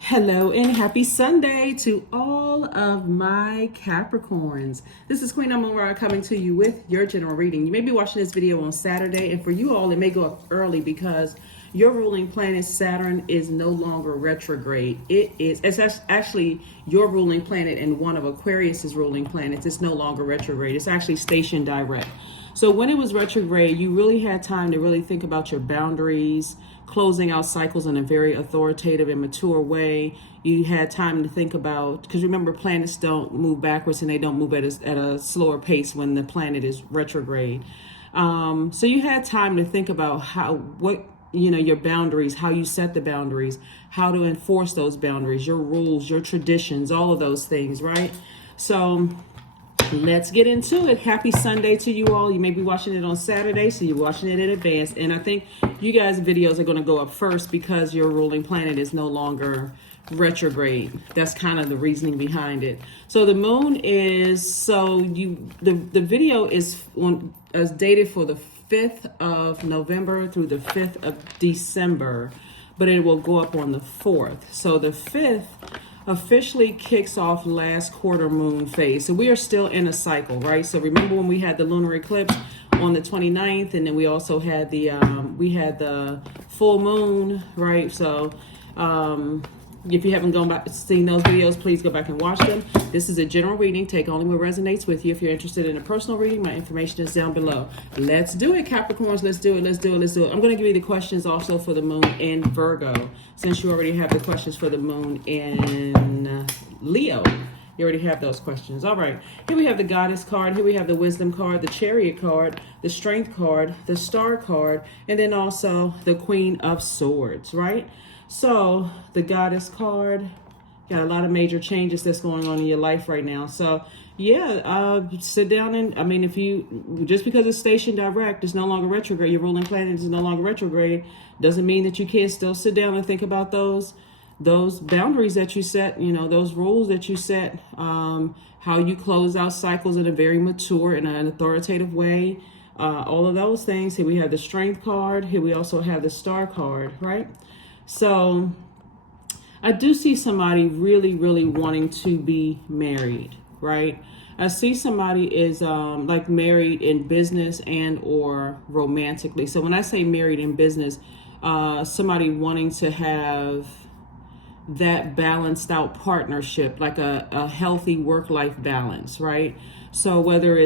Hello and happy Sunday to all of my Capricorns. This is Queen Amun Ra coming to you with your general reading. You may be watching this video on Saturday, and for you all, it may go up early because your ruling planet Saturn is no longer retrograde. It's actually your ruling planet and one of Aquarius's ruling planets. It's no longer retrograde. It's actually stationed direct. So when it was retrograde, you really had time to really think about your boundaries, closing out cycles in a very authoritative and mature way. You had time to think about, because remember, planets don't move backwards and they don't move at a slower pace when the planet is retrograde. So you had time to think about your boundaries, how you set the boundaries, how to enforce those boundaries, your rules, your traditions, all of those things, right? So let's get into it. Happy Sunday to you all. You may be watching it on Saturday, so you're watching it in advance. And I think you guys' videos are going to go up first because your ruling planet is no longer retrograde. That's kind of the reasoning behind it. So the moon is, the video is dated for the 5th of November through the 5th of December, but it will go up on the 4th. So the 5th officially kicks off last quarter moon phase. So we are still in a cycle, right? So remember when we had the lunar eclipse on the 29th, and then we also had the full moon, right? So if you haven't seen those videos, please go back and watch them. This is a general reading. Take only what resonates with you. If you're interested in a personal reading, my information is down below. Let's do it, Capricorns. Let's do it. I'm going to give you the questions also for the moon in Virgo, since you already have the questions for the moon in Leo. You already have those questions. All right. Here we have the Goddess card. Here we have the Wisdom card, the Chariot card, the Strength card, the Star card, and then also the Queen of Swords, right? So the Goddess card, got a lot of major changes that's going on in your life right now. So yeah, sit down and, just because it's stationed direct, it's no longer retrograde, your ruling planet is no longer retrograde, doesn't mean that you can't still sit down and think about those boundaries that you set, those rules that you set, how you close out cycles in a very mature and an authoritative way, all of those things. Here we have the Strength card. Here we also have the Star card, right? So I do see somebody really, really wanting to be married, right? I see somebody is like married in business and or romantically. So when I say married in business, somebody wanting to have that balanced out partnership, like a healthy work-life balance, right? So whether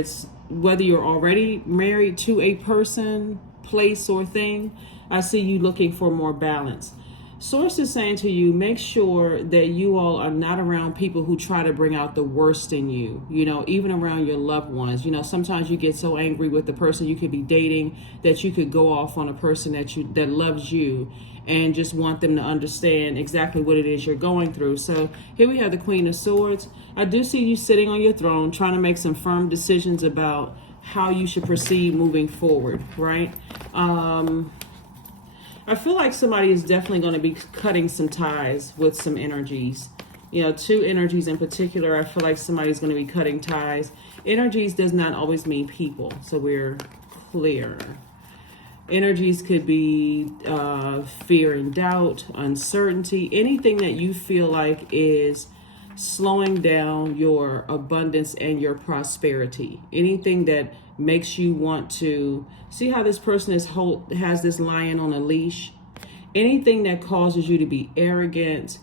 you're already married to a person, place, or thing, I see you looking for more balance. Source is saying to you, make sure that you all are not around people who try to bring out the worst in you, even around your loved ones. Sometimes you get so angry with the person you could be dating that you could go off on a person that loves you and just want them to understand exactly what it is you're going through. So here we have the Queen of Swords. I do see you sitting on your throne trying to make some firm decisions about how you should proceed moving forward, right? I feel like somebody is definitely going to be cutting some ties with some energies. Two energies in particular, I feel like somebody's going to be cutting ties. Energies does not always mean people, so we're clear. Energies could be fear and doubt, uncertainty, anything that you feel like is slowing down your abundance and your prosperity. Anything that makes you want to see how this person has this lion on a leash. Anything that causes you to be arrogant,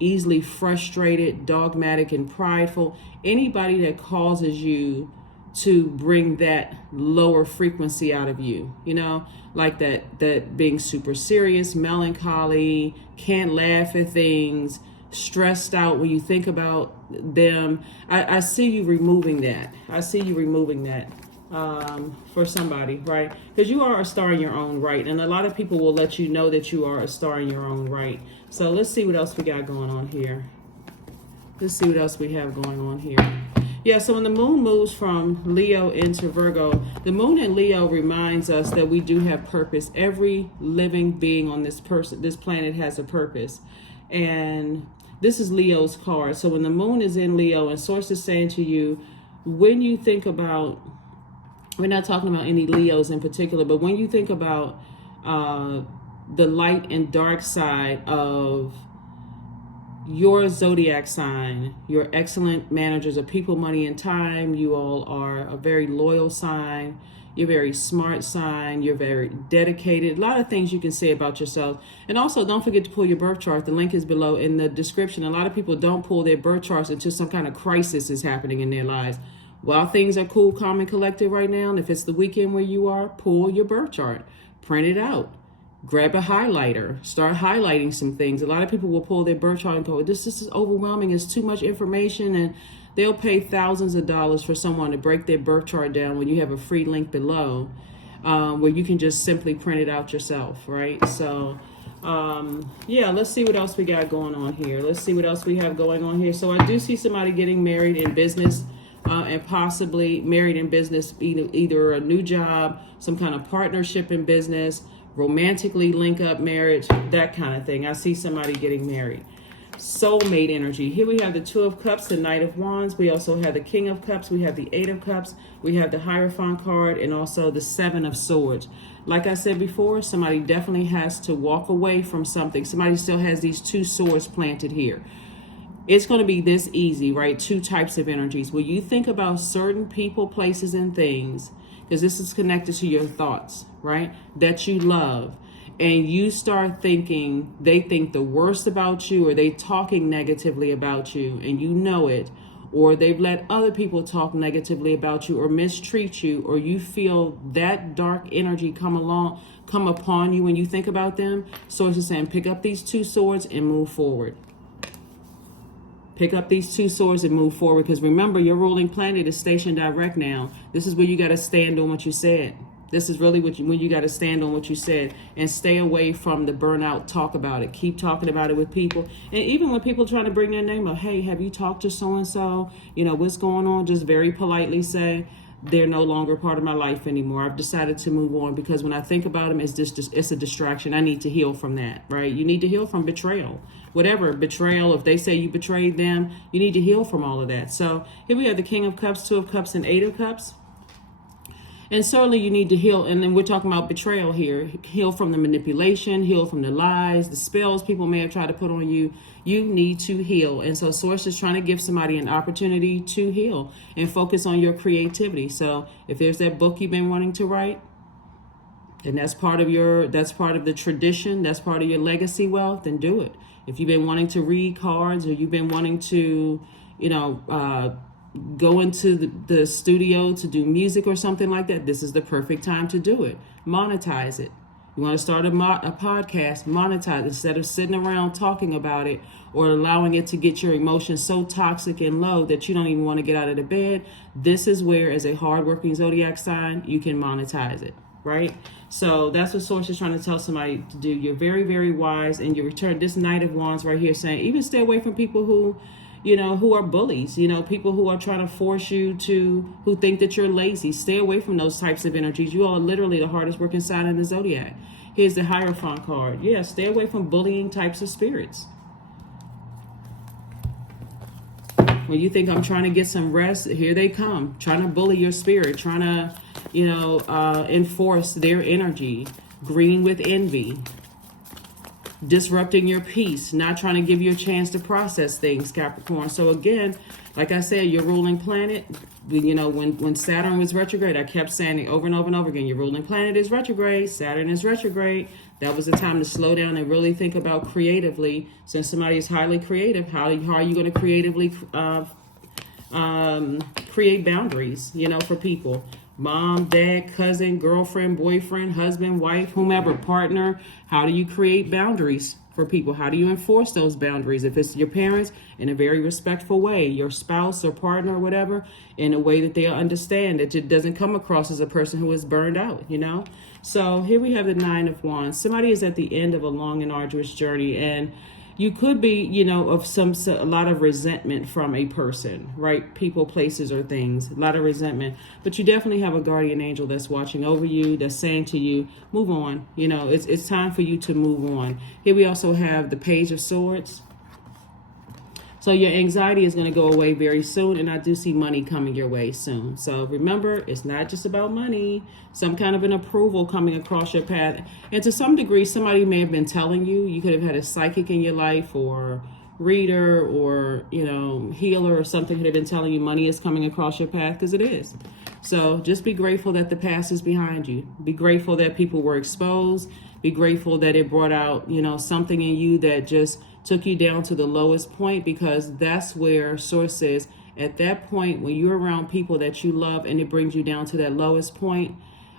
easily frustrated, dogmatic, and prideful. Anybody that causes you to bring that lower frequency out of you, like that being super serious, melancholy, can't laugh at things, stressed out when you think about them. I see you removing that. For somebody, right? Because you are a star in your own right, and a lot of people will let you know that you are a star in your own right. So let's see what else we got going on here. Let's see what else we have going on here. Yeah, so when the moon moves from Leo into Virgo, the moon in Leo reminds us that we do have purpose. Every living being on this planet has a purpose. And this is Leo's card. So when the moon is in Leo, and Source is saying to you, when you think about, we're not talking about any Leos in particular, but when you think about the light and dark side of your zodiac sign, you're excellent managers of people, money, and time. You all are a very loyal sign. You're a very smart sign. You're very dedicated. A lot of things you can say about yourself. And also, don't forget to pull your birth chart. The link is below in the description. A lot of people don't pull their birth charts until some kind of crisis is happening in their lives. While things are cool, calm, and collected right now, and if it's the weekend where you are, pull your birth chart. Print it out. Grab a highlighter, start highlighting some things. A lot of people will pull their birth chart and go, this is overwhelming, it's too much information, and they'll pay thousands of dollars for someone to break their birth chart down when you have a free link below where you can just simply print it out yourself, right? So, yeah, let's see what else we got going on here. Let's see what else we have going on here. So I do see somebody getting married in business and possibly married in business, either a new job, some kind of partnership in business, romantically link up marriage, that kind of thing. I see somebody getting married. Soulmate energy. Here we have the Two of Cups, the Knight of Wands. We also have the King of Cups. We have the Eight of Cups. We have the Hierophant card and also the Seven of Swords. Like I said before, somebody definitely has to walk away from something. Somebody still has these two swords planted here. It's going to be this easy, right? Two types of energies. When you think about certain people, places, and things, because this is connected to your thoughts, right, that you love, and you start thinking they think the worst about you, or they talking negatively about you, and you know it, or they've let other people talk negatively about you or mistreat you, or you feel that dark energy come upon you when you think about them. Source is saying pick up these two swords and move forward. Pick up these two swords and move forward, because remember, your ruling planet is stationed direct now. This is where you got to stand on what you said. This is really when you got to stand on what you said and stay away from the burnout talk about it. Keep talking about it with people. And even when people trying to bring their name up, hey, have you talked to so-and-so? You know, what's going on? Just very politely say, they're no longer part of my life anymore. I've decided to move on, because when I think about them, it's a distraction. I need to heal from that, right? You need to heal from betrayal. Whatever, betrayal, if they say you betrayed them, you need to heal from all of that. So here we have the King of Cups, Two of Cups, and Eight of Cups. And certainly you need to heal. And then we're talking about betrayal here. Heal from the manipulation, heal from the lies, the spells people may have tried to put on you. You need to heal. And so Source is trying to give somebody an opportunity to heal and focus on your creativity. So if there's that book you've been wanting to write, and that's part of the tradition, that's part of your legacy wealth, then do it. If you've been wanting to read cards, or you've been wanting to, go into the studio to do music or something like that, this is the perfect time to do it. Monetize it. You want to start a podcast, monetize it. Instead of sitting around talking about it or allowing it to get your emotions so toxic and low that you don't even want to get out of the bed. This is where, as a hardworking zodiac sign, you can monetize it, right? So that's what Source is trying to tell somebody to do. You're very, very wise, and you return this Knight of Wands right here saying, even stay away from people who are bullies, people who are trying to force you to, who think that you're lazy. Stay away from those types of energies. You all are literally the hardest working sign in the zodiac. Here's the Hierophant card. Yeah, stay away from bullying types of spirits. When you think I'm trying to get some rest, here they come, trying to bully your spirit, trying to, enforce their energy. Green with envy. Disrupting your peace, not trying to give you a chance to process things, Capricorn. So again, like I said, your ruling planet, when Saturn was retrograde, I kept saying it over and over and over again, your ruling planet is retrograde, Saturn is retrograde. That was the time to slow down and really think about creatively. Since somebody is highly creative, how are you going to creatively create boundaries, for people? Mom, dad, cousin, girlfriend, boyfriend, husband, wife, whomever, partner. How do you create boundaries for people? How do you enforce those boundaries? If it's your parents, in a very respectful way, your spouse or partner or whatever, in a way that they'll understand, that it doesn't come across as a person who is burned out, So here we have the Nine of Wands. Somebody is at the end of a long and arduous journey, and you could be, of a lot of resentment from a person, right? People, places, or things, a lot of resentment. But you definitely have a guardian angel that's watching over you, that's saying to you, move on. It's time for you to move on. Here we also have the Page of Swords. So your anxiety is going to go away very soon, and I do see money coming your way soon. So remember, it's not just about money. Some kind of an approval coming across your path. And to some degree, somebody may have been telling you. You could have had a psychic in your life or reader or, you know, healer or something could have been telling you money is coming across your path, because it is. So just be grateful that the past is behind you. Be grateful that people were exposed. Be grateful that it brought out, you know, something in you that just took you down to the lowest point, because that's where Source says at that point, when you're around people that you love and it brings you down to that lowest point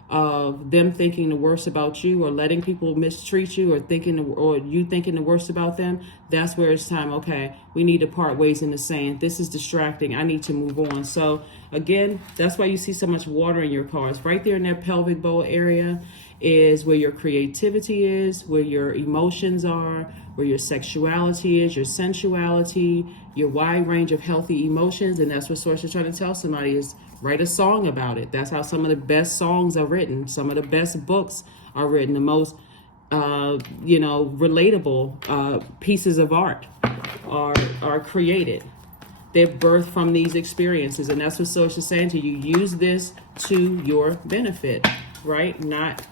of them thinking the worst about you, or letting people mistreat you, or you thinking the worst about them, that's where it's time, okay, we need to part ways in the sand. This is distracting. I need to move on. So again, that's why you see so much water in your cards. Right there in that pelvic bowl area is where your creativity is, where your emotions are, where your sexuality is, your sensuality, your wide range of healthy emotions. And that's what Source is trying to tell somebody, is write a song about it. That's how some of the best songs are written. Some of the best books are written. The most, you know, relatable pieces of art are created. They're birthed from these experiences. And that's what Source is saying to you. Use this to your benefit, right? Not,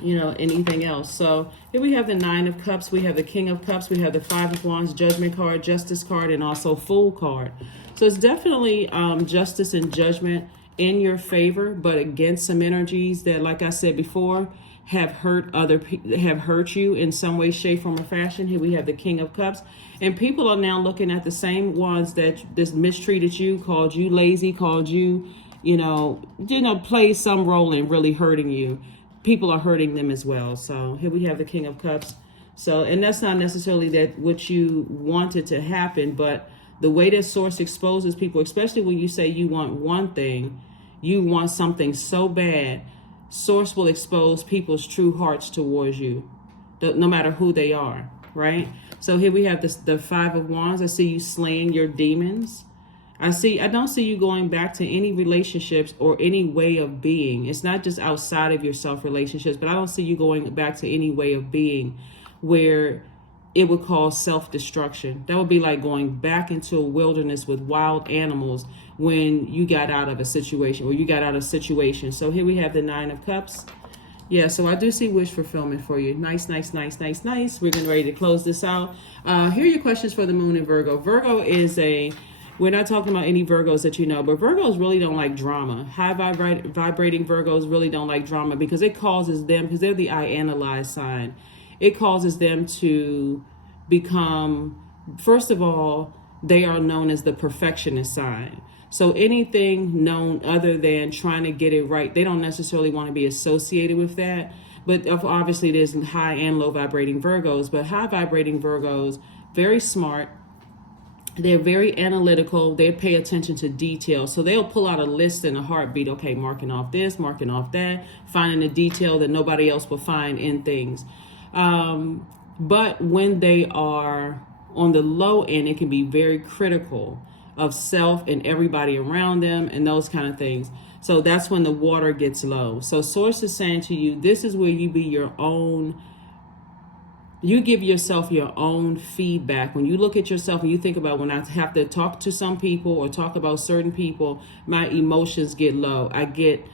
you know, anything else. So here we have the Nine of Cups, we have the King of Cups, we have the Five of Wands, Judgment card, Justice card, and also Fool card. So it's definitely justice and judgment in your favor, but against some energies that, like I said before, have hurt have hurt you in some way, shape, form, or fashion. Here we have the King of Cups, and people are now looking at the same ones that just mistreated you, called you lazy, called you, you know, played some role in really hurting you. People are hurting them as well. So here we have the King of Cups. So, and that's not necessarily that what you wanted to happen, but the way that Source exposes people, especially when you say you want one thing, you want something so bad, Source will expose people's true hearts towards you, no matter who they are, right? So here we have the Five of Wands. I see you slaying your demons. I don't see you going back to any relationships or any way of being. It's not just outside of yourself relationships, but I don't see you going back to any way of being where it would cause self-destruction. That would be like going back into a wilderness with wild animals when you got out of a situation, or you got out of a situation. So here we have the Nine of Cups. Yeah, so I do see wish fulfillment for you. Nice, nice, nice, nice, nice. We're getting ready to close this out. Here are your questions for the Moon in Virgo. Virgo is we're not talking about any Virgos that you know, but Virgos really don't like drama. High vibrating Virgos really don't like drama, because it causes them, because they're the I analyze sign, it causes them to become, first of all, they are known as the perfectionist sign. So anything known other than trying to get it right, they don't necessarily want to be associated with that. But obviously there's high and low vibrating Virgos, but high vibrating Virgos, very smart. They're very analytical. They pay attention to detail. So they'll pull out a list in a heartbeat. Okay, marking off this, marking off that, finding a detail that nobody else will find in things. But when they are on the low end, it can be very critical of self and everybody around them and those kind of things. So that's when the water gets low. So Source is saying to you, this is where you be your own. You give yourself your own feedback. When you look at yourself and you think about, when I have to talk to some people or talk about certain people, my emotions get low. I get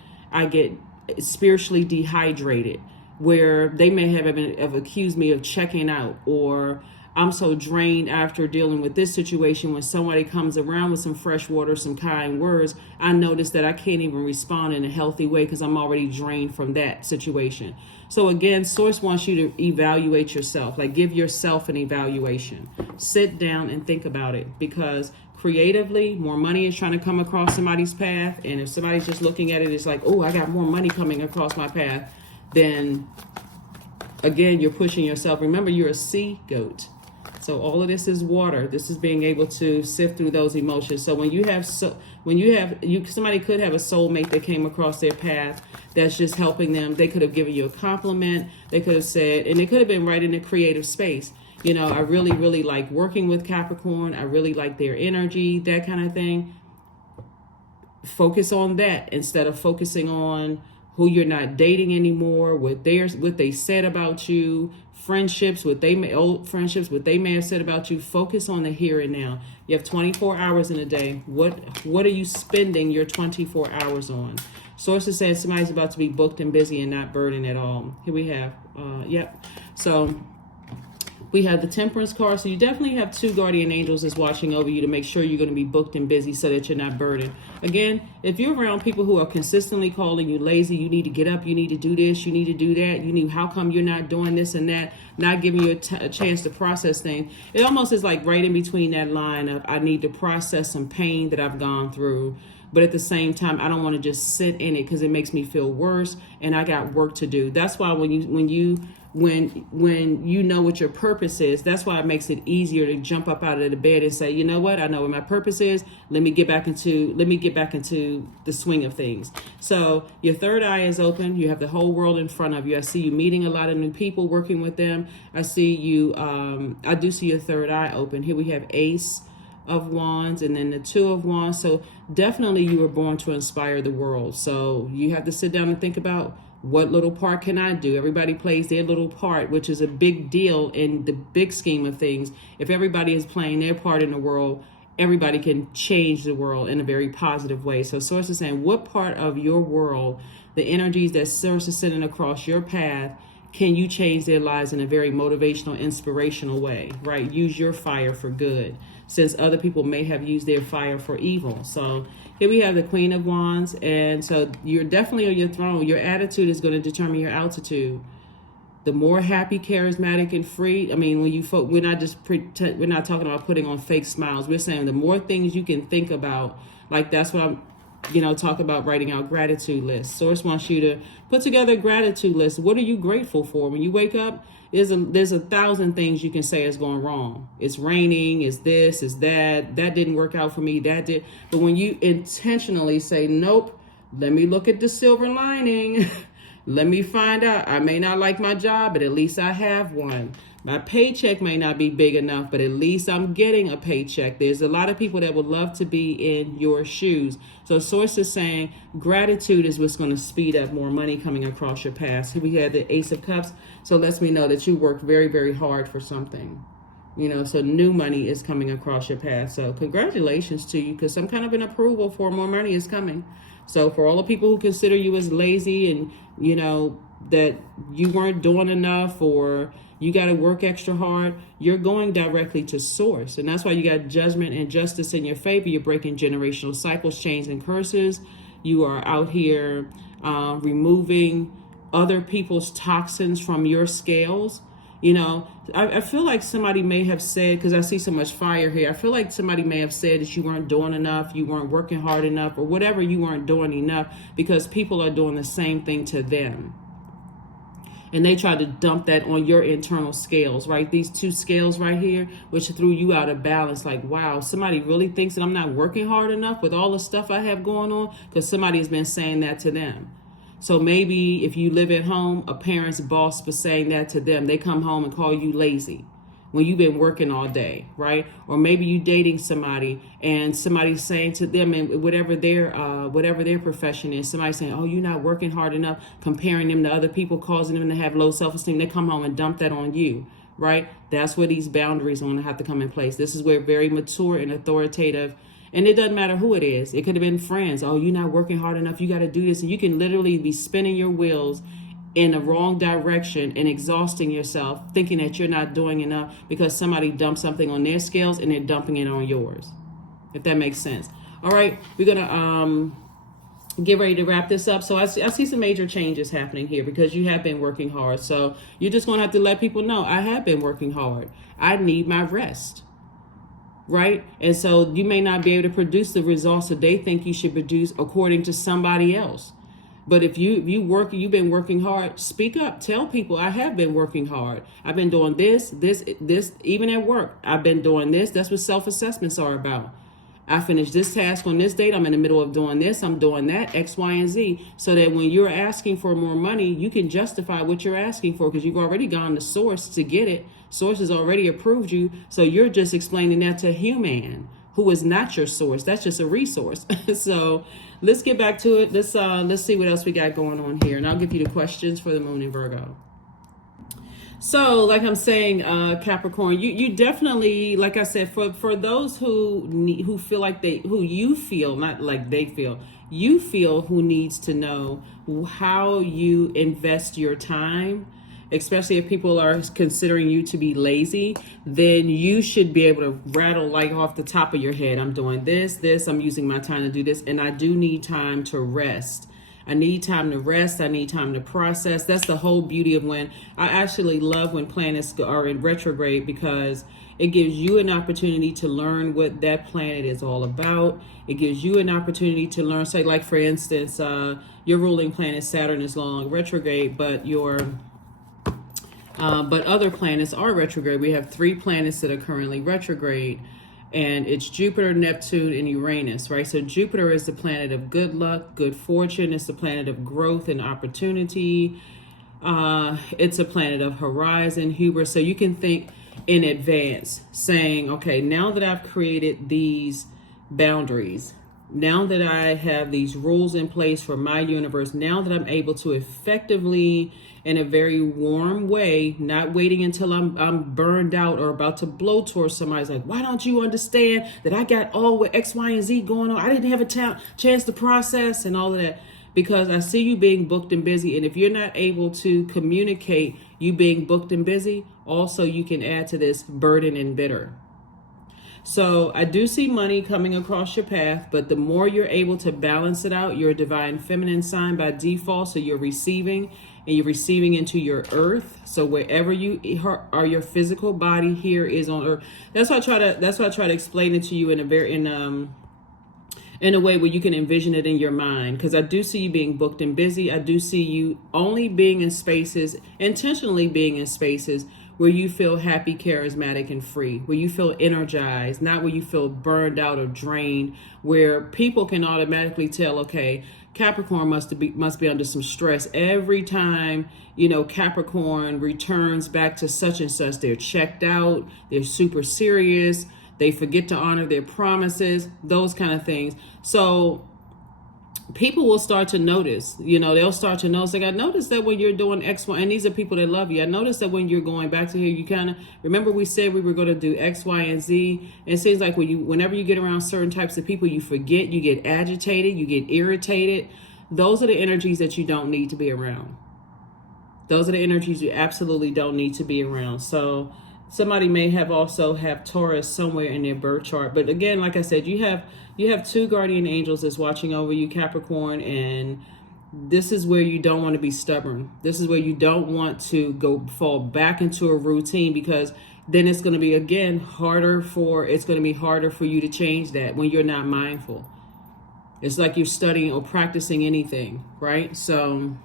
spiritually dehydrated, where they may have accused me of checking out, or I'm so drained after dealing with this situation. When somebody comes around with some fresh water, some kind words, I notice that I can't even respond in a healthy way because I'm already drained from that situation. So again, Source wants you to evaluate yourself, like give yourself an evaluation. Sit down and think about it, because creatively, more money is trying to come across somebody's path. And if somebody's just looking at it, it's like, oh, I got more money coming across my path, then again, you're pushing yourself. Remember, you're a sea goat. So all of this is water. This is being able to sift through those emotions. So when you have somebody could have a soulmate that came across their path that's just helping them. They could have given you a compliment. They could have said, and it could have been right in the creative space. You know, I really, really like working with Capricorn. I really like their energy, that kind of thing. Focus on that instead of focusing on who you're not dating anymore, what they said about you, friendships, old friendships, what they may have said about you. Focus on the here and now. You have 24 hours in a day. What are you spending your 24 hours on? Sources said somebody's about to be booked and busy and not burdened at all. Here we have, yep. So We have the Temperance card. So you definitely have 2 guardian angels that's watching over you to make sure you're going to be booked and busy so that you're not burdened. Again, if you're around people who are consistently calling you lazy, you need to get up, you need to do this, you need to do that, you need, how come you're not doing this and that, not giving you a chance to process things. It almost is like right in between that line of, I need to process some pain that I've gone through. But at the same time, I don't want to just sit in it because it makes me feel worse and I got work to do. That's why when you know what your purpose is, that's why it makes it easier to jump up out of the bed and say, you know what, I know what my purpose is. Let me get back into the swing of things. So your third eye is open. You have the whole world in front of you. I see you meeting a lot of new people, working with them. I see you, I do see your third eye open. Here we have Ace of Wands and then the 2 of Wands. So definitely you were born to inspire the world. So you have to sit down and think about, what little part can I do? Everybody plays their little part, which is a big deal in the big scheme of things. If everybody is playing their part in the world, everybody can change the world in a very positive way. So Source is saying, what part of your world, the energies that Source is sending across your path, can you change their lives in a very motivational, inspirational way, right? Use your fire for good, since other people may have used their fire for evil. So here we have the Queen of Wands. And so you're definitely on your throne. Your attitude is going to determine your altitude. The more happy, charismatic, and free. I mean, we're not just we're not talking about putting on fake smiles. We're saying the more things you can think about, like that's what I'm, talk about writing out gratitude lists. Source wants you to put together a gratitude list. What are you grateful for? When you wake up, there's 1,000 things you can say is going wrong. It's raining, it's this, it's that didn't work out for me, that did. But when you intentionally say, nope, let me look at the silver lining. Let me find out. I may not like my job, but at least I have one. My paycheck may not be big enough, but at least I'm getting a paycheck. There's a lot of people that would love to be in your shoes. So Source is saying gratitude is what's going to speed up more money coming across your path. Here we had the Ace of Cups. So it lets me know that you worked very, very hard for something. So new money is coming across your path. So congratulations to you, because some kind of an approval for more money is coming. So for all the people who consider you as lazy and, that you weren't doing enough or you got to work extra hard, you're going directly to Source. And that's why you got judgment and justice in your favor. You're breaking generational cycles, chains, and curses. You are out here removing other people's toxins from your scales. I feel like somebody may have said, because I see so much fire here, I feel like somebody may have said that you weren't doing enough, you weren't working hard enough, or whatever, you weren't doing enough, because people are doing the same thing to them. And they try to dump that on your internal scales, right? These 2 scales right here, which threw you out of balance. Like, wow, somebody really thinks that I'm not working hard enough with all the stuff I have going on, because somebody has been saying that to them. So maybe if you live at home, a parent's boss was saying that to them. They come home and call you lazy when you've been working all day, right? Or maybe you dating somebody and somebody's saying to them, and whatever their profession is, somebody's saying, oh, you're not working hard enough, comparing them to other people, causing them to have low self-esteem. They come home and dump that on you, right? That's where these boundaries are going to have to come in place. This is where very mature and authoritative, and it doesn't matter who it is. It could have been friends. Oh, you're not working hard enough. You got to do this. And you can literally be spinning your wheels in the wrong direction and exhausting yourself, thinking that you're not doing enough because somebody dumped something on their scales and they're dumping it on yours, if that makes sense. All right, we're going to get ready to wrap this up. So I see some major changes happening here because you have been working hard. So you're just going to have to let people know, I have been working hard. I need my rest. Right? And so you may not be able to produce the results that they think you should produce according to somebody else. But if you've been working hard, speak up, tell people I have been working hard. I've been doing this, even at work. I've been doing this. That's what self-assessments are about. I finished this task on this date. I'm in the middle of doing this. I'm doing that, X, Y, and Z. So that when you're asking for more money, you can justify what you're asking for because you've already gone to Source to get it. Source has already approved you. So you're just explaining that to a human who is not your source. That's just a resource. So let's get back to it. Let's see what else we got going on here. And I'll give you the questions for the moon in Virgo. So like I'm saying, Capricorn, you definitely, like I said, for those who feel like you feel who needs to know how you invest your time especially if people are considering you to be lazy, then you should be able to rattle like off the top of your head. I'm doing this, I'm using my time to do this, and I do need time to rest. I need time to rest. I need time to process. That's the whole beauty of when I actually love when planets are in retrograde, because it gives you an opportunity to learn what that planet is all about. It gives you an opportunity to learn, say, like for instance, your ruling planet Saturn is long retrograde, but but other planets are retrograde. We have 3 planets that are currently retrograde, and it's Jupiter, Neptune, and Uranus, right? So Jupiter is the planet of good luck, good fortune. It's the planet of growth and opportunity. It's a planet of horizon, hubris. So you can think in advance, saying, okay, now that I've created these boundaries, now that I have these rules in place for my universe, now that I'm able to effectively, in a very warm way, not waiting until I'm burned out or about to blow towards somebody's like, why don't you understand that I got all with X, Y, and Z going on? I didn't have a chance to process and all of that. Because I see you being booked and busy. And if you're not able to communicate you being booked and busy, also you can add to this burden and bitter. So I do see money coming across your path, but the more you're able to balance it out, you're a divine feminine sign by default. So you're receiving, and you're receiving into your earth. So wherever you are, your physical body here is on earth. That's why I try to explain it to you in a way where you can envision it in your mind. Because I do see you being booked and busy. I do see you only being in spaces, intentionally being in spaces where you feel happy, charismatic, and free, where you feel energized, not where you feel burned out or drained, where people can automatically tell, okay, Capricorn must be under some stress. Every time, Capricorn returns back to such and such, they're checked out, they're super serious, they forget to honor their promises, those kind of things. So people will start to notice, they'll start to notice, like, I noticed that when you're doing X, Y, and these are people that love you. I noticed that when you're going back to here, you kind of, remember we said we were going to do X, Y, and Z. And it seems like whenever you get around certain types of people, you forget, you get agitated, you get irritated. Those are the energies that you don't need to be around. Those are the energies you absolutely don't need to be around. So somebody may have Taurus somewhere in their birth chart. But again, like I said, you have 2 guardian angels that's watching over you, Capricorn, and this is where you don't want to be stubborn. This is where you don't want to fall back into a routine, because then it's going to be, again, harder for you to change that when you're not mindful. It's like you're studying or practicing anything, right? So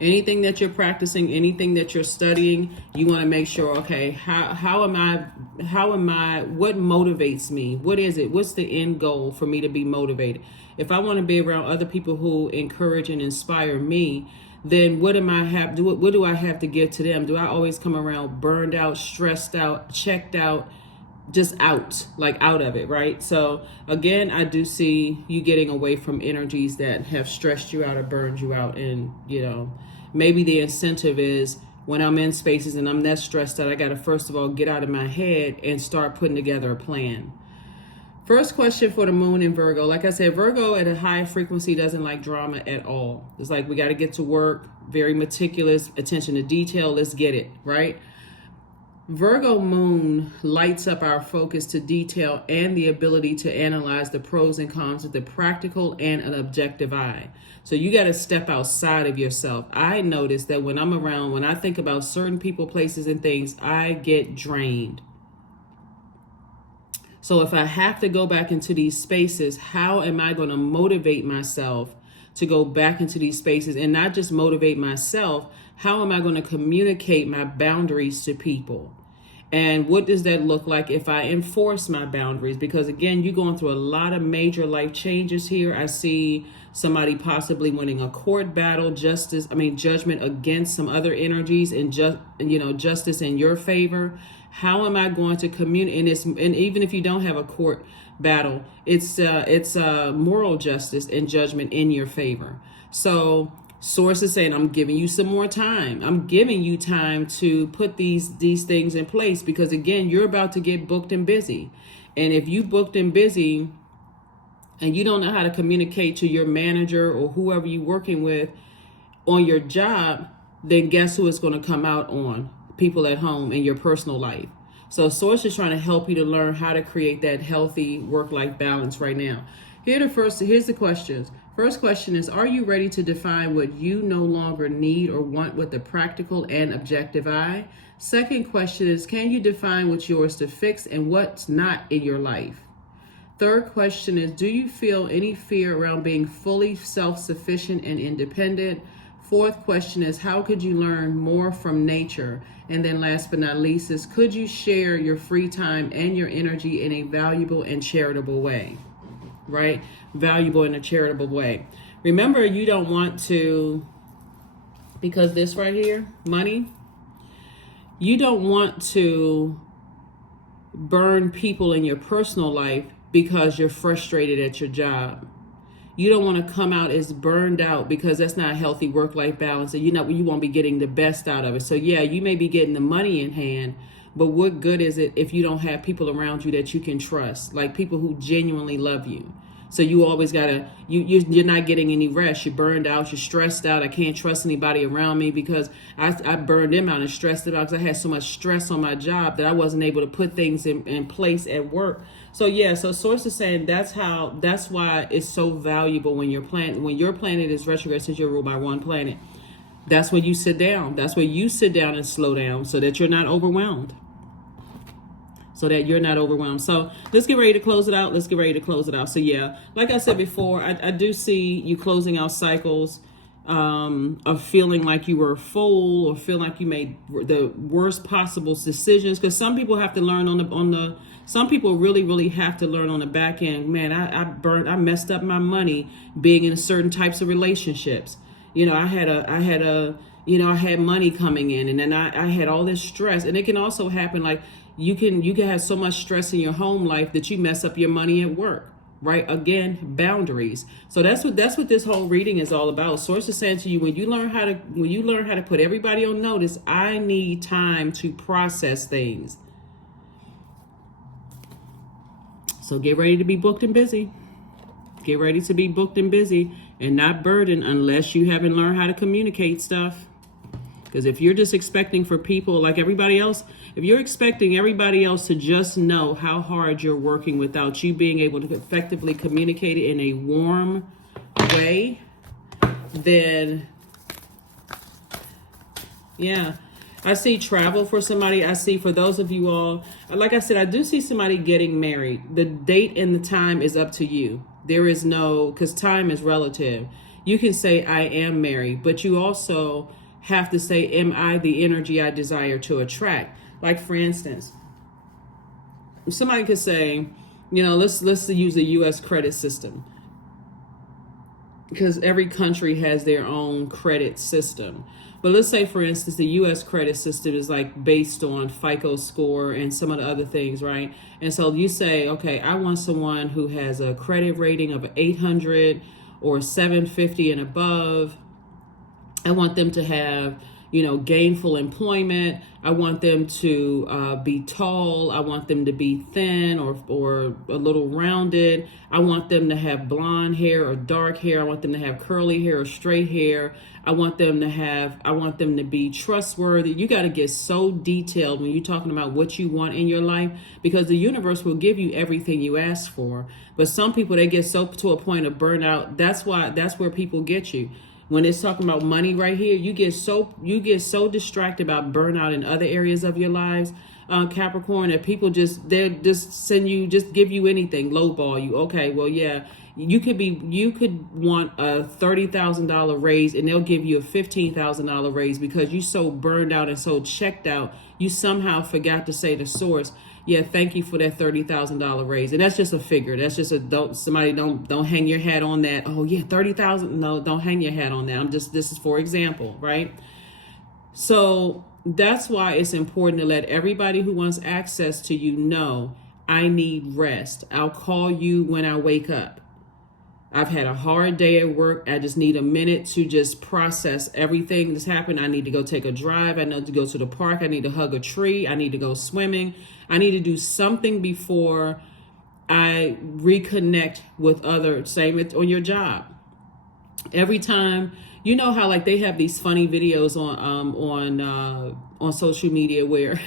anything that you're practicing, anything that you're studying, you want to make sure, okay, how am I, what motivates me? What is it? What's the end goal for me to be motivated? If I want to be around other people who encourage and inspire me, then what do I have to give to them? Do I always come around burned out, stressed out, checked out, just out of it, right? So again, I do see you getting away from energies that have stressed you out or burned you out. And maybe the incentive is, when I'm in spaces and I'm that stressed out, I got to first of all get out of my head and start putting together a plan. First question for the moon in Virgo. Like I said, Virgo at a high frequency doesn't like drama at all. It's like, we got to get to work, very meticulous, attention to detail, let's get it, right? Virgo moon lights up our focus to detail and the ability to analyze the pros and cons with a practical and an objective eye. So you got to step outside of yourself. I notice that when I think about certain people, places, and things, I get drained. So if I have to go back into these spaces, how am I going to motivate myself to go back into these spaces? And not just motivate myself, how am I going to communicate my boundaries to people? And what does that look like if I enforce my boundaries? Because again, you're going through a lot of major life changes here. I see somebody possibly winning a court battle, judgment against some other energies, and justice in your favor. How am I going to communicate? And even if you don't have a court battle, it's moral justice and judgment in your favor. So sources saying, I'm giving you some more time. I'm giving you time to put these things in place, because again, you're about to get booked and busy. And if you booked and busy and you don't know how to communicate to your manager or whoever you're working with on your job, then guess who it's going to come out on? People at home in your personal life. So Source is trying to help you to learn how to create that healthy work-life balance right now. Here's the questions. First question is, are you ready to define what you no longer need or want with a practical and objective eye? Second question is, can you define what's yours to fix and what's not in your life? Third question is, do you feel any fear around being fully self-sufficient and independent? Fourth question is, how could you learn more from nature? And then last but not least is, could you share your free time and your energy in a valuable and charitable way? Right? Valuable in a charitable way. Remember, you don't want to, because this right here, money, you don't want to burn people in your personal life because you're frustrated at your job. You don't want to come out as burned out, because that's not a healthy work-life balance, and you won't be getting the best out of it. So yeah, you may be getting the money in hand, but what good is it if you don't have people around you that you can trust, like people who genuinely love you? So you always gotta, you're not getting any rest. You're burned out. You're stressed out. I can't trust anybody around me because I burned them out and stressed them out because I had so much stress on my job that I wasn't able to put things in place at work. So yeah, so Source is saying that's why it's so valuable when your planet is retrograde, since you're ruled by one planet. That's when you sit down. That's where you sit down and slow down so that you're not overwhelmed. So let's get ready to close it out. So yeah, like I said before, I do see you closing out cycles of feeling like you were a fool or feel like you made the worst possible decisions. Because some people have to learn some people really have to learn on the back end. Man, I messed up my money being in certain types of relationships. I had money coming in, and then I had all this stress. And it can also happen, like you can have so much stress in your home life that you mess up your money at work, right? Again, boundaries. So that's what this whole reading is all about. Source is saying to you, when you learn how to put everybody on notice, I need time to process things. So get ready to be booked and busy. Get ready to be booked and busy and not burdened unless you haven't learned how to communicate stuff. Because if you're just expecting for people like everybody else, if you're expecting everybody else to just know how hard you're working without you being able to effectively communicate it in a warm way, then yeah. I see travel for somebody. I see for those of you all, like I said, I do see somebody getting married. The date and the time is up to you. There is no, because time is relative. You can say, I am married, but you also have to say, am I the energy I desire to attract? Like, for instance, somebody could say, let's use the U.S. credit system, because every country has their own credit system. But let's say, for instance, the U.S. credit system is like based on FICO score and some of the other things, right? And so you say, okay, I want someone who has a credit rating of 800 or 750 and above. I want them to have, gainful employment. I want them to be tall. I want them to be thin or a little rounded. I want them to have blonde hair or dark hair. I want them to have curly hair or straight hair. I want them to be trustworthy. You got to get so detailed when you're talking about what you want in your life, because the universe will give you everything you ask for. But some people, they get so to a point of burnout. That's where people get you. When it's talking about money right here, you get so distracted about burnout in other areas of your lives, Capricorn, that people just give you anything, lowball you. Okay, well, yeah, you could want a $30,000 raise and they'll give you a $15,000 raise because you're so burned out and so checked out. You somehow forgot to say to source, yeah, thank you for that $30,000 raise. And that's just a figure. That's just don't hang your hat on that. Oh yeah, 30,000. No, don't hang your hat on that. This is for example, right? So that's why it's important to let everybody who wants access to you know, I need rest. I'll call you when I wake up. I've had a hard day at work. I just need a minute to just process everything that's happened. I need to go take a drive. I need to go to the park. I need to hug a tree. I need to go swimming. I need to do something before I reconnect with others. Same on your job. Every time You know how like they have these funny videos on social media where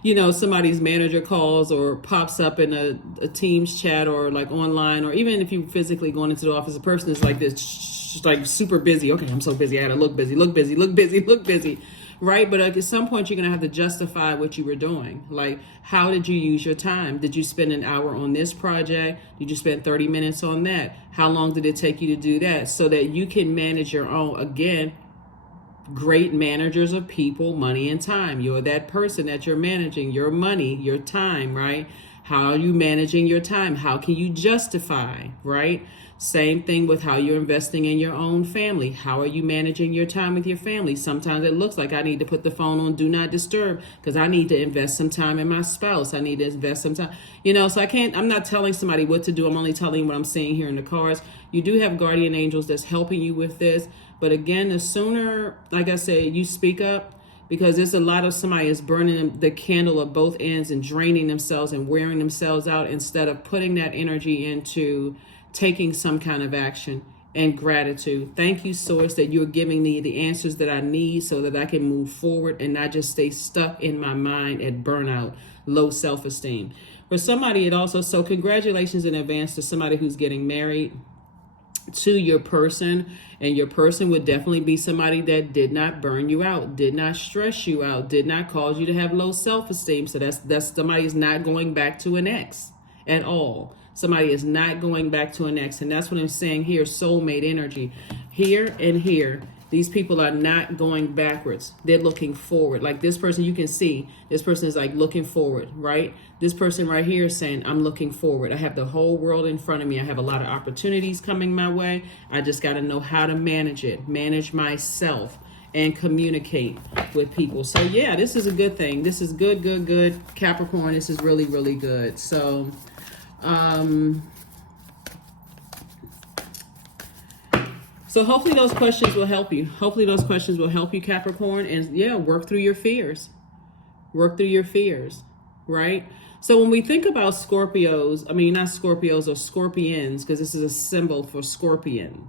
you know, somebody's manager calls or pops up in a Teams chat or like online, or even if you physically going into the office, a person is like this, like super busy. Okay, I'm so busy. I gotta look busy, look busy, look busy, look busy. Right? But at some point, you're going to have to justify what you were doing. Like, how did you use your time? Did you spend an hour on this project? Did you spend 30 minutes on that? How long did it take you to do that? So that you can manage your own, again, great managers of people, money, and time. You're that person that you're managing your money, your time, right? How are you managing your time? How can you justify, right? Same thing with how you're investing in your own family. How are you managing your time with your family? Sometimes it looks like I need to put the phone on do not disturb because I need to invest some time in my spouse. I need to invest some time, you know, so I'm not telling somebody what to do. I'm only telling you what I'm seeing here in the cards. You do have guardian angels that's helping you with this. But again, the sooner, like I said, you speak up, because there's a lot of somebody is burning the candle at both ends and draining themselves and wearing themselves out instead of putting that energy into taking some kind of action and gratitude. Thank you, Source, that you're giving me the answers that I need so that I can move forward and not just stay stuck in my mind at burnout, low self-esteem. For somebody, it also, so congratulations in advance to somebody who's getting married to your person, and your person would definitely be somebody that did not burn you out, did not stress you out, did not cause you to have low self-esteem. So that's somebody is not going back to an ex at all. Somebody is not going back to an ex. And that's what I'm saying here, soulmate energy. Here and here, these people are not going backwards. They're looking forward. Like this person, you can see, this person is like looking forward, right? This person right here is saying, I'm looking forward. I have the whole world in front of me. I have a lot of opportunities coming my way. I just got to know how to manage it, manage myself, and communicate with people. So yeah, this is a good thing. This is good, good, good. Capricorn, this is really, really good. So, so hopefully those questions will help you. Hopefully those questions will help you, Capricorn. And yeah, work through your fears. Work through your fears, right? So when we think about Scorpios, I mean, not Scorpios or Scorpions, because this is a symbol for Scorpion.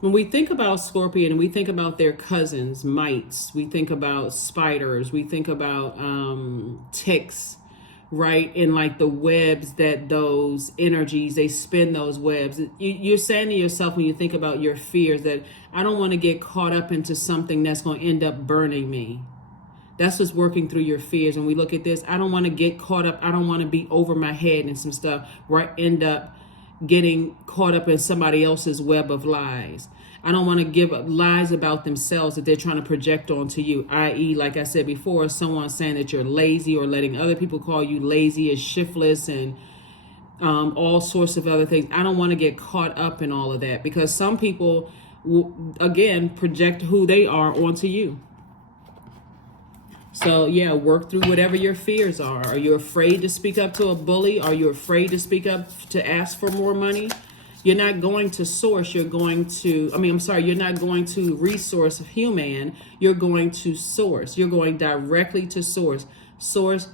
When we think about Scorpion, we think about their cousins, mites. We think about spiders. We think about ticks, right? And like the webs that those energies, they spin those webs. You're saying to yourself when you think about your fears that I don't want to get caught up into something that's going to end up burning me. That's what's working through your fears. When we look at this, I don't want to get caught up. I don't want to be over my head in some stuff where I end up getting caught up in somebody else's web of lies. I don't want to give lies about themselves that they're trying to project onto you, i.e., like I said before, someone saying that you're lazy or letting other people call you lazy and shiftless and all sorts of other things. I don't want to get caught up in all of that because some people, again, project who they are onto you. So yeah, work through whatever your fears are. Are you afraid to speak up to a bully? Are you afraid to speak up to ask for more money? You're not going to source. You're going to, you're not going to resource human. You're going to source. You're going directly to source. Source,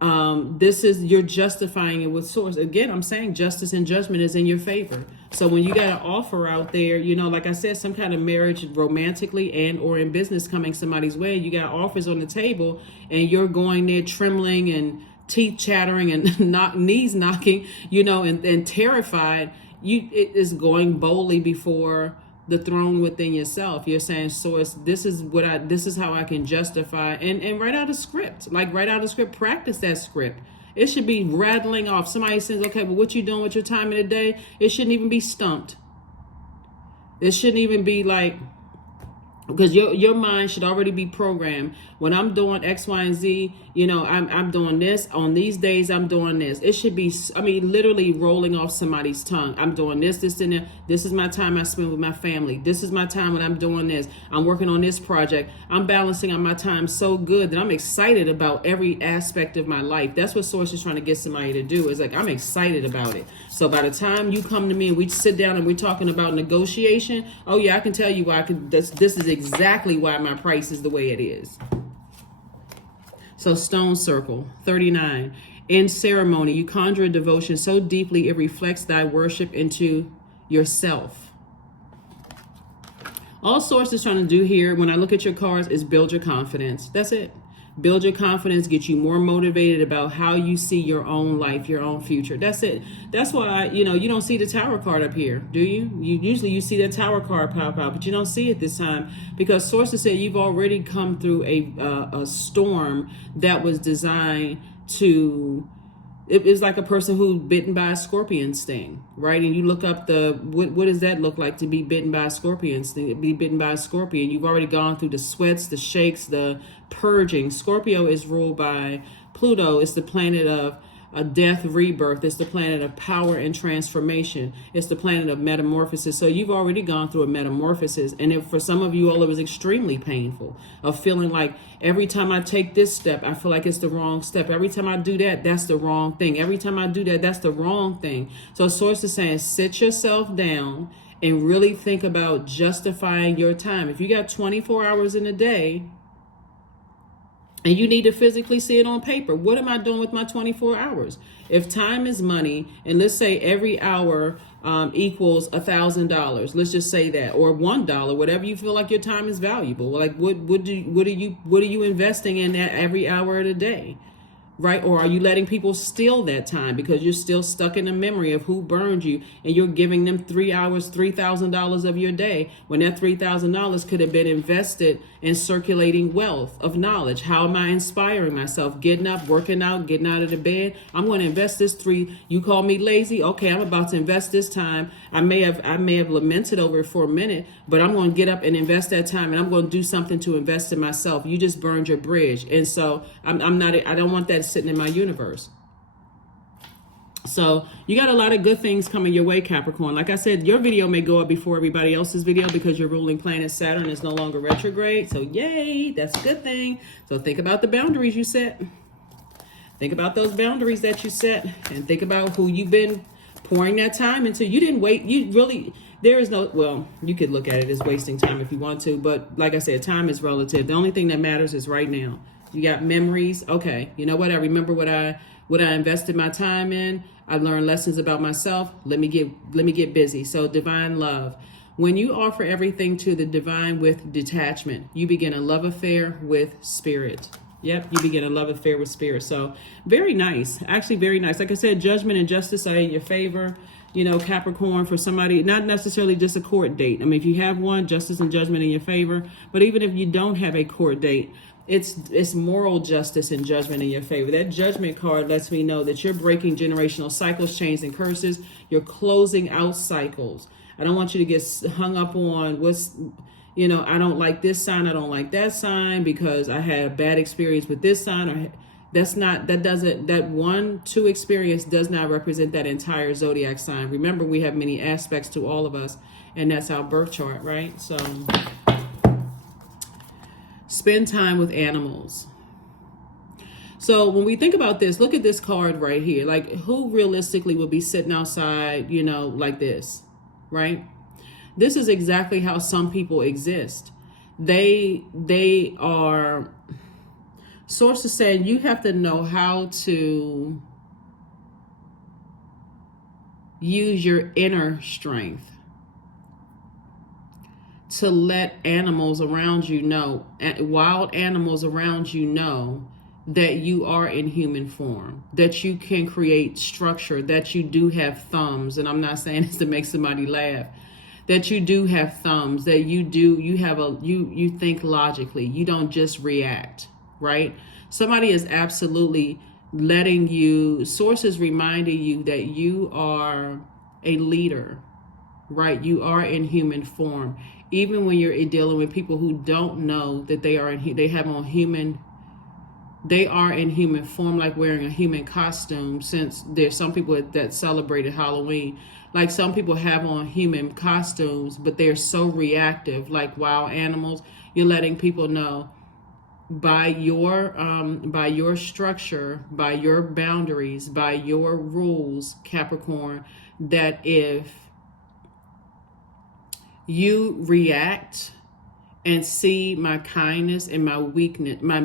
you're justifying it with source. Again, I'm saying justice and judgment is in your favor. So when you got an offer out there, you know, like I said, some kind of marriage romantically and or in business coming somebody's way, you got offers on the table and you're going there trembling and teeth chattering and knees knocking, you know, and terrified. It is going boldly before the throne within yourself. You're saying, source, this is how I can justify and write out a script. Like write out a script, practice that script. It should be rattling off. Somebody says, okay, well, what you doing with your time of the day? It shouldn't even be stumped. It shouldn't even be like, because your mind should already be programmed. When I'm doing X, Y, and Z, you know, I'm doing this. On these days, I'm doing this. It should be, literally rolling off somebody's tongue. I'm doing this, and that. This is my time I spend with my family. This is my time when I'm doing this. I'm working on this project. I'm balancing on my time so good that I'm excited about every aspect of my life. That's what Source is trying to get somebody to do. Is like, I'm excited about it. So by the time you come to me and we sit down and we're talking about negotiation, oh yeah, I can tell you why this is exactly why my price is the way it is. So stone circle, 39. In ceremony, you conjure a devotion so deeply it reflects thy worship into yourself. All Source is trying to do here, when I look at your cards, is build your confidence. That's it. Build your confidence, get you more motivated about how you see your own life, your own future. That's it. That's why, you don't see the Tower card up here, do you? Usually you see that Tower card pop out, but you don't see it this time because sources say you've already come through a storm that was designed to. It is like a person who's bitten by a scorpion sting, right? And you look up what does that look like to be bitten by a scorpion sting? Be bitten by a scorpion. You've already gone through the sweats, the shakes, the purging. Scorpio is ruled by Pluto. It's the planet of a death, rebirth. It's the planet of power and transformation. It's the planet of metamorphosis. So you've already gone through a metamorphosis. And if for some of you all, it was extremely painful of feeling like every time I take this step, I feel like it's the wrong step. Every time I do that, that's the wrong thing. Every time I do that, that's the wrong thing. So Source is saying, sit yourself down and really think about justifying your time. If you got 24 hours in a day, and you need to physically see it on paper. What am I doing with my 24 hours? If time is money, and let's say every hour equals $1,000, let's just say that, or $1, whatever you feel like your time is valuable. Like what are you investing in that every hour of the day? Right? Or are you letting people steal that time because you're still stuck in the memory of who burned you and you're giving them 3 hours, $3,000 of your day when that $3,000 could have been invested in circulating wealth of knowledge? How am I inspiring myself? Getting up, working out, getting out of the bed. I'm going to invest this you call me lazy. Okay, I'm about to invest this time. I may have lamented over it for a minute, but I'm going to get up and invest that time and I'm going to do something to invest in myself. You just burned your bridge. And so I don't want that sitting in my universe. So you got a lot of good things coming your way, Capricorn. Like I said, your video may go up before everybody else's video because your ruling planet Saturn is no longer retrograde. So yay, that's a good thing. So think about the boundaries you set. Think about those boundaries that you set and think about who you've been pouring that time into. You didn't wait. There is no, well, you could look at it as wasting time if you want to, but like I said, time is relative. The only thing that matters is right now. You got memories. Okay, you know what? I remember what I invested my time in. I learned lessons about myself. Let me get busy. So divine love. When you offer everything to the divine with detachment, you begin a love affair with spirit. Yep, you begin a love affair with spirit. So very nice. Actually, very nice. Like I said, judgment and justice are in your favor. Capricorn, for somebody, not necessarily just a court date. I mean, if you have one, justice and judgment in your favor. But even if you don't have a court date, it's moral justice and judgment in your favor. That judgment card lets me know that you're breaking generational cycles, chains, and curses. You're closing out cycles. I don't want you to get hung up on I don't like this sign, I don't like that sign because I had a bad experience with this sign, or that 1-2 experience does not represent that entire zodiac sign. Remember, we have many aspects to all of us, and that's our birth chart, right? So spend time with animals. So when we think about this, look at this card right here. Like, who realistically would be sitting outside, like this, right? This is exactly how some people exist. They are, sources saying you have to know how to use your inner strength to let animals around you know, wild animals around you know, that you are in human form, that you can create structure, that you do have thumbs. And I'm not saying this to make somebody laugh, that you do have thumbs, that you think logically, you don't just react, right? Somebody is absolutely letting you, sources reminding you that you are a leader, right? You are in human form. Even when you're dealing with people who don't know that they are in human form, like wearing a human costume, since there's some people that celebrated Halloween. Like, some people have on human costumes, but they're so reactive, like wild animals. You're letting people know by your structure, by your boundaries, by your rules, Capricorn, that if you react and see my kindness and my meekness, my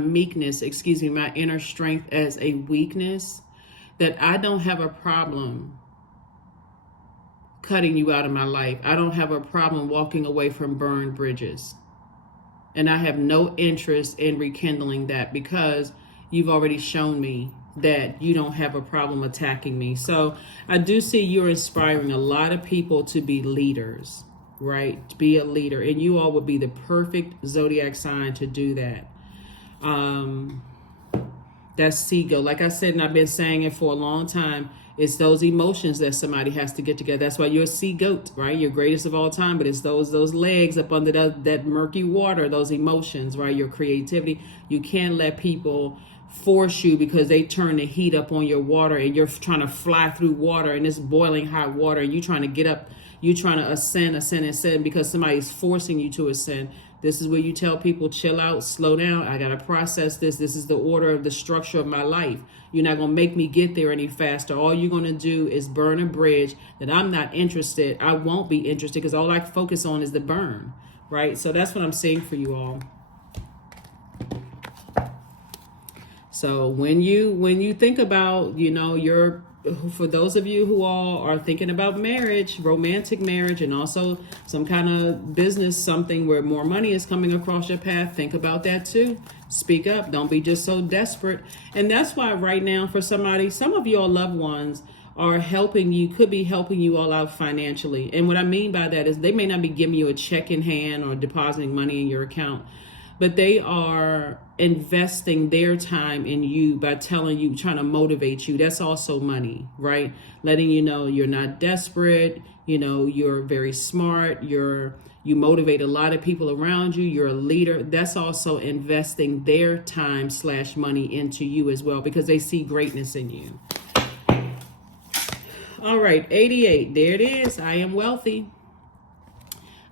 inner strength as a weakness, that I don't have a problem cutting you out of my life. I don't have a problem walking away from burned bridges. And I have no interest in rekindling that because you've already shown me that you don't have a problem attacking me. So I do see you're inspiring a lot of people to be leaders, right? To be a leader. And you all would be the perfect zodiac sign to do that. That's Seagull. Like I said, and I've been saying it for a long time, it's those emotions that somebody has to get together. That's why you're a sea goat, right? You're greatest of all time, but it's those legs up under that murky water, those emotions, right? Your creativity. You can't let people force you because they turn the heat up on your water and you're trying to fly through water and it's boiling hot water and you're trying to get up, you're trying to ascend because somebody's forcing you to ascend. This is where you tell people, chill out, slow down. I got to process this. This is the order of the structure of my life. You're not going to make me get there any faster. All you're going to do is burn a bridge that I'm not interested. I won't be interested because all I focus on is the burn, right? So that's what I'm saying for you all. So when you think about, for those of you who all are thinking about marriage, romantic marriage, and also some kind of business, something where more money is coming across your path, think about that too. Speak up. Don't be just so desperate. And that's why right now for somebody, some of your loved ones are helping you, could be helping you all out financially. And what I mean by that is they may not be giving you a check in hand or depositing money in your account, but they are investing their time in you by telling you, trying to motivate you. That's also money, right? Letting you know you're not desperate, you're very smart, you motivate a lot of people around you, you're a leader. That's also investing their time / money into you as well because they see greatness in you. All right, 88, there it is. I am wealthy.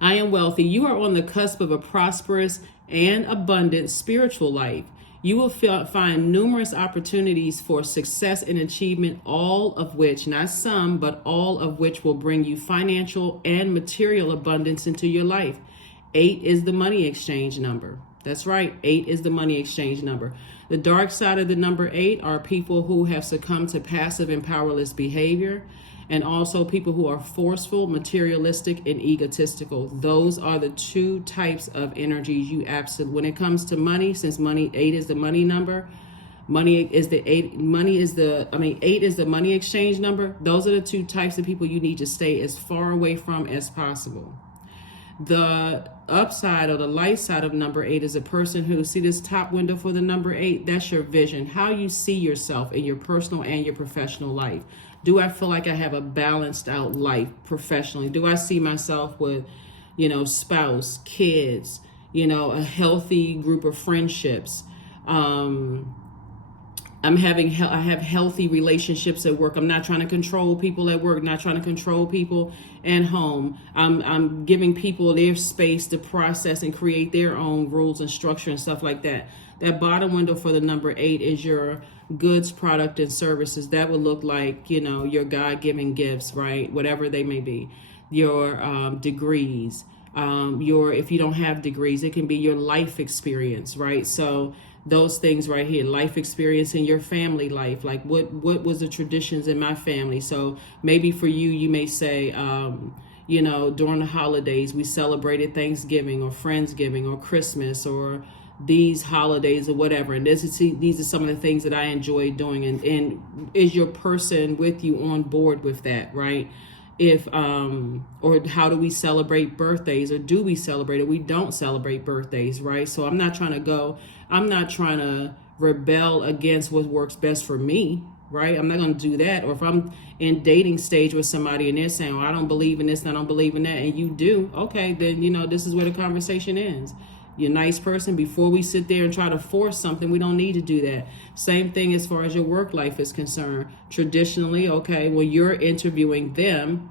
I am wealthy. You are on the cusp of a prosperous and abundant spiritual life. You will find numerous opportunities for success and achievement, all of which, not some, but all of which will bring you financial and material abundance into your life. 8 is the money exchange number. That's right. 8 is the money exchange number. The dark side of the number 8 are people who have succumbed to passive and powerless behavior, and also people who are forceful, materialistic, and egotistical. Those are the 2 types of energies you absolutely, when it comes to money, since 8 is the money number, 8 is the money exchange number. Those are the 2 types of people you need to stay as far away from as possible. The upside or the light side of number 8 is a person who, see this top window for the number 8, that's your vision, how you see yourself in your personal and your professional life. Do I feel like I have a balanced out life professionally? Do I see myself with, spouse, kids, a healthy group of friendships? I have healthy relationships at work. I'm not trying to control people at work, not trying to control people at home. I'm giving people their space to process and create their own rules and structure and stuff like that. That bottom window for the number 8 is your goods, product, and services. That would look like, your God-given gifts, right? Whatever they may be. Your degrees. If you don't have degrees, it can be your life experience, right? So those things right here, life experience in your family life, like what was the traditions in my family. So maybe for you, you may say, during the holidays, we celebrated Thanksgiving or Friendsgiving or Christmas or these holidays or whatever. And these are some of the things that I enjoy doing. And is your person with you on board with that, right? Or how do we celebrate birthdays, or do we celebrate it? We don't celebrate birthdays, right? So I'm not trying to rebel against what works best for me, right? I'm not going to do that. Or if I'm in dating stage with somebody and they're saying, I don't believe in this and I don't believe in that, and you do, okay, then, this is where the conversation ends. You're a nice person. Before we sit there and try to force something, we don't need to do that. Same thing as far as your work life is concerned. Traditionally, okay, when you're interviewing them,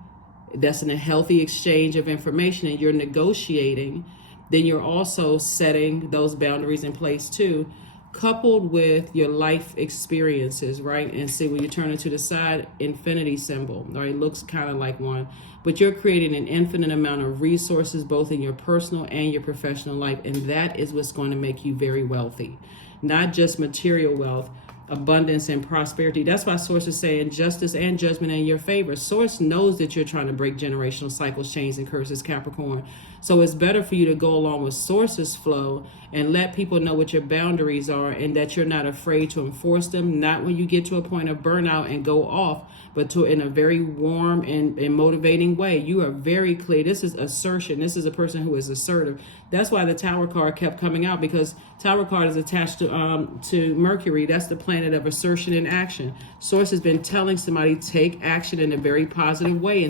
that's in a healthy exchange of information and you're negotiating, then you're also setting those boundaries in place too, coupled with your life experiences, right? And see, when you turn it to the side, infinity symbol, right? It looks kind of like one, but you're creating an infinite amount of resources, both in your personal and your professional life. And that is what's going to make you very wealthy. Not just material wealth, abundance and prosperity. That's why Source is saying justice and judgment in your favor. Source knows that you're trying to break generational cycles, chains, and curses, Capricorn. So it's better for you to go along with Source's flow and let people know what your boundaries are and that you're not afraid to enforce them. Not when you get to a point of burnout and go off, but in a very warm and motivating way. You are very clear. This is assertion. This is a person who is assertive. That's why the Tower card kept coming out, because Tower card is attached to Mercury. That's the planet of assertion and action. Source has been telling somebody take action in a very positive way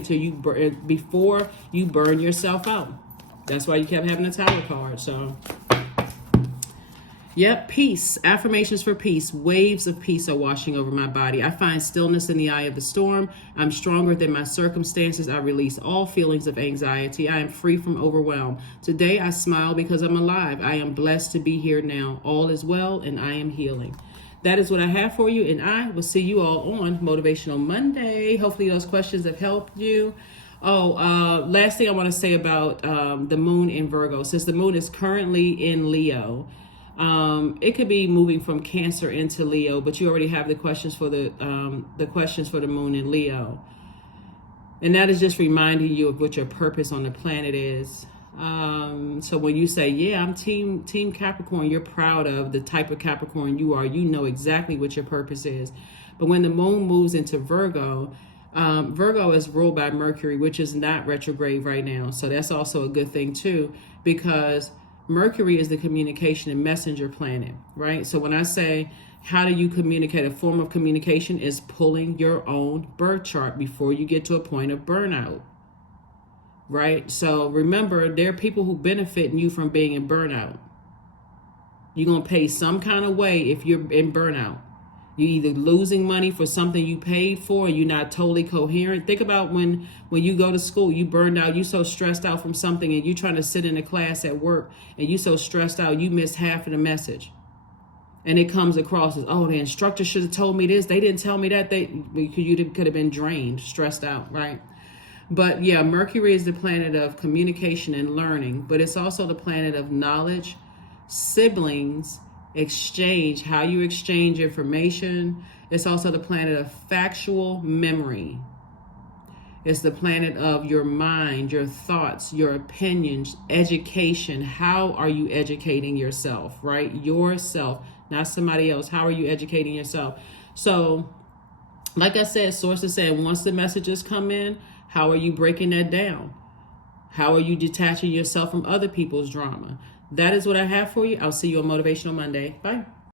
before you burn yourself out. That's why you kept having the Tower card. So, yep, peace. Affirmations for peace. Waves of peace are washing over my body. I find stillness in the eye of the storm. I'm stronger than my circumstances. I release all feelings of anxiety. I am free from overwhelm. Today I smile because I'm alive. I am blessed to be here now. All is well and I am healing. That is what I have for you, and I will see you all on Motivational Monday. Hopefully those questions have helped you. Last thing I want to say about the moon in Virgo. Since the moon is currently in Leo, it could be moving from Cancer into Leo, but you already have the questions for the moon in Leo, and that is just reminding you of what your purpose on the planet is. So when you say, yeah, I'm team Capricorn, you're proud of the type of Capricorn you are. You know exactly what your purpose is. But when the moon moves into Virgo, Virgo is ruled by Mercury, which is not retrograde right now. So that's also a good thing too, because Mercury is the communication and messenger planet, right? So when I say, how do you communicate? A form of communication is pulling your own birth chart before you get to a point of burnout, right? So remember, there are people who benefit you from being in burnout. You're going to pay some kind of way if you're in burnout. You're either losing money for something you paid for, and you're not totally coherent. Think about when you go to school, you burned out, you so stressed out from something, and you're trying to sit in a class at work, and you so stressed out, you miss half of the message. And it comes across as, oh, the instructor should have told me this. They didn't tell me that. You could have been drained, stressed out, right? But yeah, Mercury is the planet of communication and learning, but it's also the planet of knowledge, siblings, exchange, how you exchange information. It's also the planet of factual memory. It's the planet of your mind, your thoughts, your opinions, education. How are you educating yourself, right? Yourself, not somebody else. How are you educating yourself? So, like I said, sources saying once the messages come in, how are you breaking that down? How are you detaching yourself from other people's drama? That is what I have for you. I'll see you on Motivational Monday. Bye.